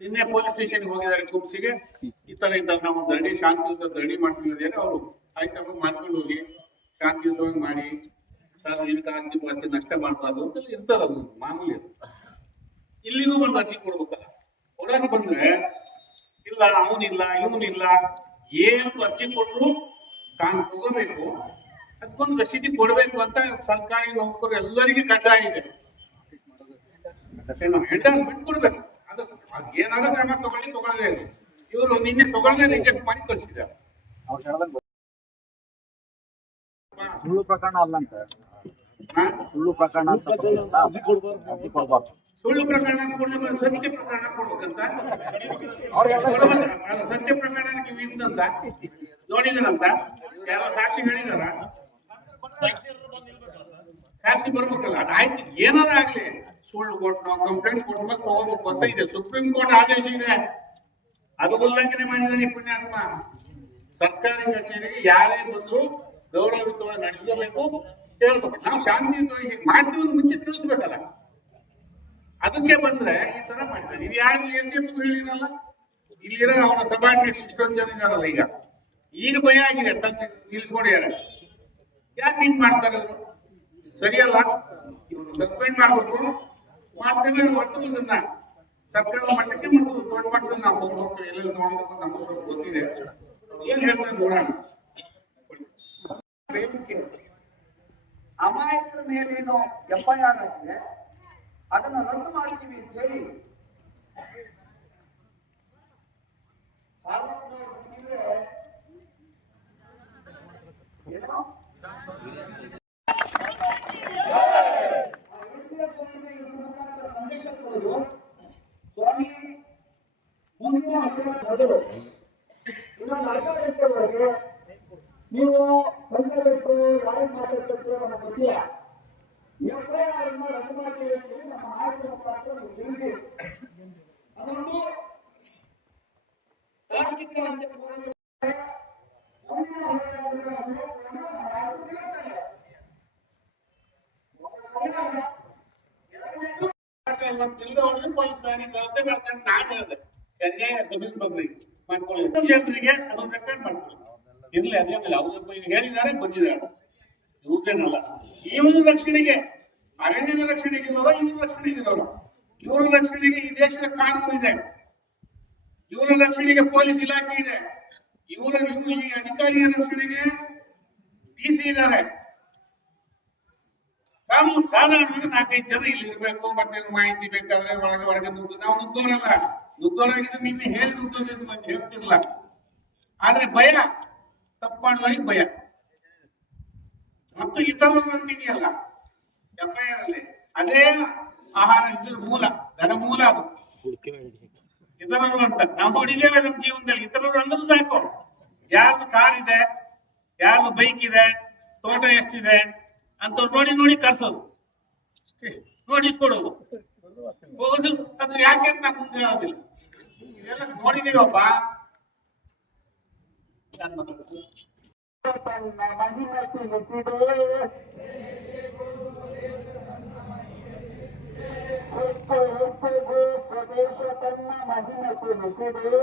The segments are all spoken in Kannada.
ನಿನ್ನೆ ಪೊಲೀಸ್ ಸ್ಟೇಷನ್ಗೆ ಹೋಗಿದ್ದಾರೆ ಕುಪ್ಸಿಗೆ. ಈ ತರ ಇದ್ದಾಗ ನಾವು ಧರಣಿ, ಶಾಂತಿಯುತ ಧರಣಿ ಮಾಡ್ತೀವಿ ಅವರು ಆಯ್ತಪ್ಪ ಮಾಡ್ಕೊಂಡು ಹೋಗಿ ಶಾಂತಿಯುತವಾಗಿ ಮಾಡಿ, ಸಾರ್ವಜನಿಕ ಆಸ್ತಿ ಪಾಸ್ತಿ ನಷ್ಟ ಮಾಡಬಾರ್ದು ಅಂತೆಲ್ಲ ಇರ್ತಾರೆ ಅದು ಮಾಮೂಲಿ ಇಲ್ಲಿಗೂ ಬಂದು ಅರ್ಜಿ ಕೊಡ್ಬೇಕಲ್ಲ. ಹೊರಗೆ ಬಂದ್ರೆ, ಇಲ್ಲ, ಅವನಿಲ್ಲ, ಇವನಿಲ್ಲ, ಏನು ಅರ್ಜಿ ಕೊಟ್ಟರು ತಾನು ತಗೋಬೇಕು. ಅದಕ್ಕೊಂದು ರಸೀದಿ ಕೊಡಬೇಕು ಅಂತ ಸರ್ಕಾರಿ ನೌಕರರು ಎಲ್ಲರಿಗೂ ಕಡ್ಡಾಯ ಇದೆ. ನಾವು ಎಂಡಾರ್ಸ್ಮೆಂಟ್ ಕೊಡ್ಬೇಕು ಅದು ಏನಾದ್ರು ಕ್ರಮ ತಗೊಳ್ಳಿ ತಗೊಳ್ಳದೇ ಇಲ್ಲ ಇವರು ನಿನ್ನೆ ತಗೊಳ್ಳದೆ ರಿಜೆಕ್ಟ್ ಮಾಡಿ ಕಳಿಸಿದ್ದಾರೆ. ಅವ್ರು ಹೇಳ್ದಂಗೆ ಸುಳ್ಳು ಪ್ರಕರಣ ಅಲ್ಲಂತ ಸುಳ್ಳು ಪ್ರಕರಣ ಅಂತ ಕೊಡ್ಬಾರ್ದು. ಸುಳ್ಳು ಪ್ರಕರಣ ಕೊಡ್ಬೇಕು ಸತ್ಯ ಪ್ರಕರಣ ಕೊಡ್ಬೇಕಂತ? ಸತ್ಯ ಪ್ರಕರಣ ನೀವು ಇಂದಂತ ನೋಡಿದನಂತ? ಯಾರೋ ಸಾಕ್ಷಿ ಹೇಳಿದಾರ? ಸಾಕ್ಷಿ ಬರ್ಬೇಕಲ್ಲ ಅದಾಯ್ತು ಏನಾರ ಆಗ್ಲಿ. ಸುಳ್ಳು ಕೊಟ್ಟು ಕಂಪ್ಲೇಂಟ್ ಕೊಟ್ಬೇಕು ಹೋಗ್ಬೇಕು ಅಂತ ಇದೆ ಸುಪ್ರೀಂ ಕೋರ್ಟ್ ಆದೇಶ ಇದೆ. ಅದು ಉಲ್ಲಂಘನೆ ಮಾಡಿದಾನೆ ಪುಣ್ಯಾತ್ಮ. ಸರ್ಕಾರಿ ಕಚೇರಿಗೆ ಯಾರೇ ಬಂದ್ರು ಗೌರವಯುತವಾಗಿ ನಡೆಸ್ಕೋಬೇಕು, ಹೇಳ್ಬೇಕು. ನಾವು ಶಾಂತಿಯುತವಾಗಿ ಹೀಗೆ ಮಾಡ್ತೀವಿ ಮುಂಚೆ ತಿಳಿಸ್ಬೇಕಲ್ಲ. ಅದಕ್ಕೆ ಬಂದ್ರೆ ಈ ತರ ಮಾಡಿದ್ದಾರೆ. ಇದು ಯಾರು ಎಸ್ ಎಂ ಹೇಳಿರಲ್ಲ. ಇಲ್ಲಿರೋ ಅವರ ಸಬಾರ್ಡಿನೇಟ್ಸ್ ಇಷ್ಟೊಂದು ಜನ ಇದಾರಲ್ಲ ಈಗ. ಈಗ ಭಯ ಆಗಿದೆ. ನಿಲ್ಸ್ಕೊಂಡಿದ್ದಾರೆ ಯಾಕೆ ಹಿಂಗ್ ಮಾಡ್ತಾರೆ? ಸರಿಯಲ್ಲ? ಇವನು ಸಸ್ಪೆಂಡ್ ಮಾಡ್ಬೇಕು. ಮಾಡ್ತೇವೆ ಮತ್ತು ಇದನ್ನ ಸರ್ಕಾರದ ಮಟ್ಟಕ್ಕೆ ಮತ್ತು ದೊಡ್ಡ ಮಟ್ಟದಲ್ಲಿ ನಾವು ಹೋಗ್ಬೇಕು ಎಲ್ಲೆಲ್ಲಿ ನೋಡ್ಬೇಕು ಅಂತ ನಮಗೂ ಸ್ವಲ್ಪ ಗೊತ್ತಿದೆ ಏನ್ ಹೇಳ್ತಾರೆ ನೋಡೋಣ ವೇದಿಕೆ ಅಮಾಯಕರ ಮೇಲೇನು ಎಫ್ಐಆರ್ ಆಗಿದೆ ಅದನ್ನ ರದ್ದು ಮಾಡ್ತೀವಿ ಅಂತ ಹೇಳಿ ತಾಲೂಕಿನವ್ರು ಹುಡುಗಿದ್ರೆ ಏನೋ ACF ಅವ್ರಿಗೆ ಇದ್ರ ಮುಖಾಂತರ ಸಂದೇಶ ಕೊಡೋದು ಸ್ವಾಮಿ ಮುಂದಿನ ಇನ್ನೊಂದು ಅರ್ಧ ಗಂಟೆವರೆಗೆ ನೀವು ಕನ್ಸರ್ವೇಟ್ರು ಯಾರಿಗೆ ಮಾತಾಡ್ತಿರ್ತೀರೋ ನಮಗೆ ಗೊತ್ತಿಲ್ಲ ಎಫ್ ರದ್ದು ಮಾಡ್ತೀವಿ ನಮ್ಮ ನೀವು ತಿಳಿಸಿ. ಅದೊಂದು ತಾರ್ಕಿಕ ಅಂತ ಮುಂದಿನ ನಮ್ಮ ನಾಯಕರು ತಿಳಿಸ್ತಾರೆ. ಎರಡನೇದು ತಿಳಿದವ್ರಿಗೆ ಪೊಲೀಸ್ ವ್ಯಾನಿಗೆ ವ್ಯವಸ್ಥೆ ಮಾಡ್ತಾರೆ ನಾನು ಹೇಳಿದೆ. ಕನ್ಯಾಯ ಸಬೀಸ್ ಬಗ್ಲಿಗೆ ಮಾಡ್ಕೊಳ್ಳಿ. ಜನರಿಗೆ ಅದೊಂದು ರೆಕಾರ್ಡ್ ಮಾಡ್ಕೊಳ್ಳಿ. ಇರ್ಲಿ ಅದೇನಿಲ್ಲ ಅವ್ರ ಈಗ ಹೇಳಿದ್ದಾರೆ, ಬಂದಿದ್ದಾರೆ. ಇವ್ರದೇನಲ್ಲ ಇವನ ರಕ್ಷಣೆಗೆ, ಅರಣ್ಯದ ರಕ್ಷಣೆಗೆ ಇರೋರ ಇವ್ರ ರಕ್ಷಣೆಗೆ ಇರೋರ ಇವರ ರಕ್ಷಣೆಗೆ ಈ ದೇಶದ ಕಾನೂನು ಇದೆ. ಇವರ ರಕ್ಷಣೆಗೆ ಪೊಲೀಸ್ ಇಲಾಖೆ ಇದೆ. ಇವರ, ಇವ್ರು ಈ ಅಧಿಕಾರಿಯ ರಕ್ಷಣೆಗೆ ಡಿ ಸಿ ಇದ್ದಾರೆ. ಕಾನೂನು ಸಾಧಾರಣವಾಗಿ ನಾಲ್ಕೈದು ಜನ ಇಲ್ಲಿ ಇರಬೇಕು, ಮತ್ತೆ ಮಾಹಿತಿ ಬೇಕಾದ್ರೆ ಒಳಗೆ ಹೊರಗೆ ನುಗ್ಗು ನಾವು ನುಗ್ಗೋರಲ್ಲ. ನುಗ್ಗೋರಾಗಿದ್ರೆ ನಿನ್ನೆ ಹೇಳಿ ನುಗ್ಗೋದು ಅಂತ ಹೇಳ್ತಿರಲ್ಲ ಆದ್ರೆ ಭಯ ತಪ್ಪು ಭಯ. ಮತ್ತು ಇತರರು ಅಂತಿದೆಯಲ್ಲ ಎಫ್ ಐ ಆರ್ ಅಲ್ಲಿ. ಅದೇ ಆಹಾರ ಇದ್ರ ಮೂಲ, ಧನ ಮೂಲ ಅದು. ಇತರರು ಅಂತ ನಾವು ನೋಡಿದ್ದೇವೆ ನಮ್ಮ ಜೀವನದಲ್ಲಿ. ಇತರರು ಅಂದ್ರೂ ಸಾಕು. ಯಾರ್ದು ಕಾರ್ ಇದೆ ಯಾರ್ದು ಬೈಕ್ ಇದೆ, ತೋಟ ಎಷ್ಟಿದೆ ಅಂತ ನೋಡಿ ನೋಡಿ ಕರ್ಸೋದು ನೋಡಿ ಕೊಡೋದು ಅದು ಯಾಕೆ ಅಂತ ನಾನು ಮುಂದೆ ಹೇಳೋದಿಲ್ಲ ಇದೆಲ್ಲ ನೋಡಿದೀವಪ್ಪ? ತನ್ನ ಮಹಿಮೆ ತಿಳಿಸಿದೆ ಹೆಚ್ಚು ಹೆಚ್ಚಿಗೂ ಸ್ವದೇಶ ತನ್ನ ಮಹಿಮೆ ತಿಳಿಸಿದೆ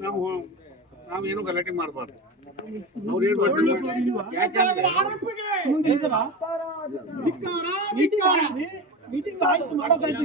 ನಾವು ನಾವೇನು ಗಲಾಟೆ ಮಾಡಬಾರ್ದು. ಅವ್ರು ಏನ್ ಮಾಡ್ತಾರೆ? ಮೀಟಿಂಗ್ ಆಯ್ತು ಮಾಡೋದಾಯ್ತು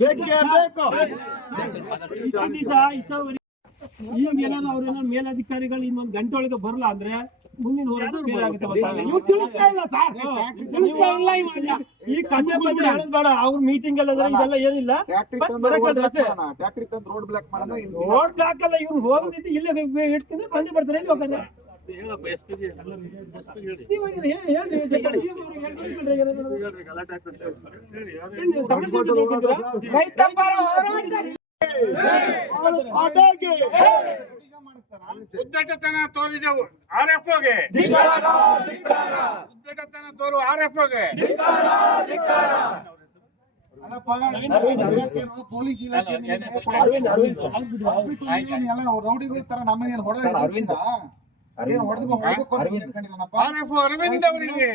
ಒಂದ್ ನಿಮಿಷ ಇಷ್ಟ ದಿವಸ ಇಷ್ಟವರೆಗೆ ಈಗ ಏನಾದ್ರು ಅವ್ರೇನಾದ್ರು ಮೇಲಧಿಕಾರಿಗಳು ಇನ್ನೊಂದು ಗಂಟೆ ಒಳಗೆ ಬರಲ್ಲ ಅಂದ್ರೆ ಮುಂದಿನ ಹೋರಾಟ ಬೇರೆ ಆಗುತ್ತೆ ತಿಳಿಸ್ತಾ ಇಲ್ಲ ಸರ್. ತಿಳಿಸ್ತಾ ಇಲ್ಲ ಇವಾಗ. ಈ ಕಥೆ ಬಗ್ಗೆ ಹೇಳೋದ್ ಬೇಡ. ಅವ್ರ ಮೀಟಿಂಗ್ ಎಲ್ಲ ಇದೆಲ್ಲ ಏನಿಲ್ಲ. ರೋಡ್ ಬ್ಲಾಕ್ ಅಲ್ಲ ಇವ್ರು ಇಲ್ಲೇ ಇಡ್ತೀನಿ ಬಂದೇ ಬರ್ತಾರೆ ಇಲ್ಲಿ ಹೋಗ್ತಾರೆ ಹೇಳಿ. ಉದ್ದಟತನ ತೋರಿದೆವು ಆರ್ ಎಫ್ ಓಗೆ ಉದ್ದಟತನ ತೋರು ಆರ್ ಎಫ್ ಓಗೆ ಪೊಲೀಸ್ ಇಲಾಖೆ ರೌಡಿಗಳ ತರ ನಮ್ಮನೇನು ಹೊಡೆದ ಅರವಿಂದ್ ಅವರಿಗೆ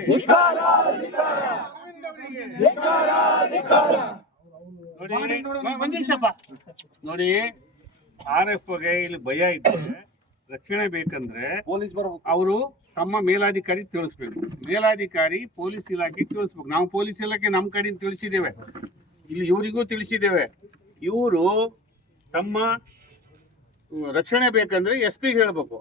ನೋಡಿ ಒಂದ್ ನಿಮಿಷಪ್ಪ ನೋಡಿ ಆರ್ ಎಫ್ಗೆ ಇಲ್ಲಿ ಭಯ ಇದ್ರೆ ರಕ್ಷಣೆ ಬೇಕಂದ್ರೆ ಪೊಲೀಸ್ ಬರ್ಬೇಕು. ಅವರು ತಮ್ಮ ಮೇಲಾಧಿಕಾರಿ ತಿಳಿಸ್ಬೇಕು. ಮೇಲಾಧಿಕಾರಿ ಪೊಲೀಸ್ ಇಲಾಖೆ ತಿಳಿಸ್ಬೇಕು. ನಾವು ಪೊಲೀಸ್ ಇಲಾಖೆ ನಮ್ಮ ಕಡೆಯಿಂದ ತಿಳಿಸಿದ್ದೇವೆ. ಇಲ್ಲಿ ಇವರಿಗೂ ತಿಳಿಸಿದ್ದೇವೆ. ಇವರು ತಮ್ಮ ರಕ್ಷಣೆ ಬೇಕಂದ್ರೆ ಎಸ್ ಪಿ ಹೇಳಬೇಕು.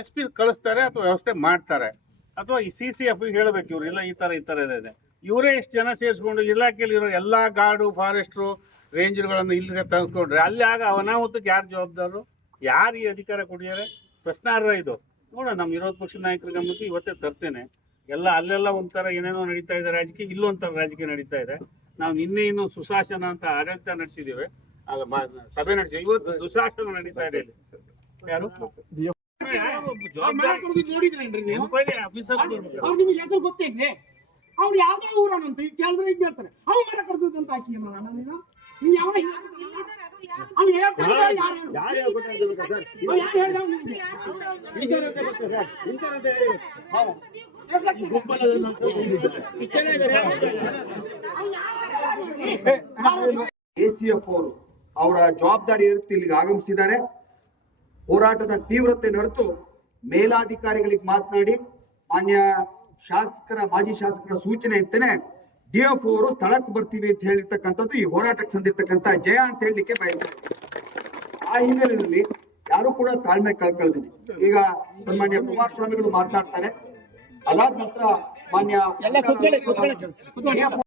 ಎಸ್ ಪಿ ಕಳಿಸ್ತಾರೆ ಅಥವಾ ವ್ಯವಸ್ಥೆ ಮಾಡ್ತಾರೆ? ಅಥವಾ ಈ ಸಿ ಸಿ ಎಫ್ ಹೇಳಬೇಕು ಇವ್ರು, ಇಲ್ಲ ಈ ಥರ ಈ ಥರ ಇದೆ ಇವರೇ ಎಷ್ಟು ಜನ ಸೇರಿಸ್ಕೊಂಡು ಇಲಾಖೆಯಲ್ಲಿ ಇರೋ ಎಲ್ಲ ಗಾರ್ಡು ಫಾರೆಸ್ಟ್ರು, ರೇಂಜರ್ಗಳನ್ನು ಇಲ್ಲಿಗೆ ತಂದ್ಕೊಂಡ್ರೆ ಅಲ್ಲಿ ಆಗ ಅನಾಹುತಕ್ಕೆ ಯಾರು ಜವಾಬ್ದಾರರು ಯಾರು ಈ ಅಧಿಕಾರ ಕೊಟ್ಟಿದ್ದಾರೆ ಪ್ರಶ್ನಾರ್ಹ ಇದು. ನೋಡೋಣ, ನಮ್ಮ ವಿರೋಧ ಪಕ್ಷದ ನಾಯಕರ ಗಮನಕ್ಕೆ ಇವತ್ತೇ ತರ್ತೇನೆ. ಎಲ್ಲ, ಅಲ್ಲೆಲ್ಲ ಒಂಥರ ಏನೇನೋ ನಡೀತಾ ಇದೆ ರಾಜಕೀಯ, ಇಲ್ಲೊಂಥರ ರಾಜಕೀಯ ನಡೀತಾ ಇದೆ. ನಾವು ನಿನ್ನೆ ಇನ್ನು ಸುಶಾಸನ ಅಂತ ಆಡಳಿತ ನಡೆಸಿದ್ದೇವೆ ಸಭೆ ನಡೆಸಿ, ಇವತ್ತು ದುಶಾಸನ ನಡೀತಾ ಇದೆ ಯಾರು? ನೋಡಿದ್ರೇನ್ರಿ ಅವ್ರು ನಿಮ್ಗೆ ಹೆಸರು ಗೊತ್ತೈತ್ರಿ ಅವ್ರು ಯಾವ್ದೋ ಊರನಂತ ಈಗ ಕೇಳಿದ್ರೆ ಈಗ ಹೇಳ್ತಾರೆ. ಅವ್ನು ಮರ ಕಡ್ದದ್ದು ಅಂತ ಹಾಕಿ ನೀನು? ಯಾವ ಅವ್ನು ಯಾರು ಹೇಳ್ದ? ಎ ಸಿ ಎಫ್ ಅವರು ಅವರ ಜವಾಬ್ದಾರಿ ಇರುತ್ತೆ ಇಲ್ಲಿಗೆ ಆಗಮಿಸಿದ್ದಾರೆ. ಹೋರಾಟದ ತೀವ್ರತೆ ನರೆತು ಮೇಲಾಧಿಕಾರಿಗಳಿಗೆ ಮಾತನಾಡಿ ಮಾನ್ಯ ಶಾಸಕರ ಮಾಜಿ ಶಾಸಕರ ಸೂಚನೆ ಅಂತೇನೆ ಡಿ ಎಫ್ ಅವರು ಸ್ಥಳಕ್ಕೆ ಬರ್ತೀವಿ ಅಂತ ಹೇಳಿರ್ತಕ್ಕಂಥದ್ದು ಈ ಹೋರಾಟಕ್ಕೆ ಸಂದಿರ್ತಕ್ಕಂಥ ಜಯ ಅಂತ ಹೇಳಲಿಕ್ಕೆ ಬಯಸ್ತಾರೆ ಆ ಹಿನ್ನೆಲೆಯಲ್ಲಿ ಯಾರು ಕೂಡ ತಾಳ್ಮೆ ಕಳ್ಕೊಳ್ತೀನಿ ಈಗ ಸನ್ಮಾನ್ಯ ಕುಮಾರಸ್ವಾಮಿಗಳು ಮಾತನಾಡ್ತಾರೆ. ಅದಾದ ನಂತರ ಮಾನ್ಯ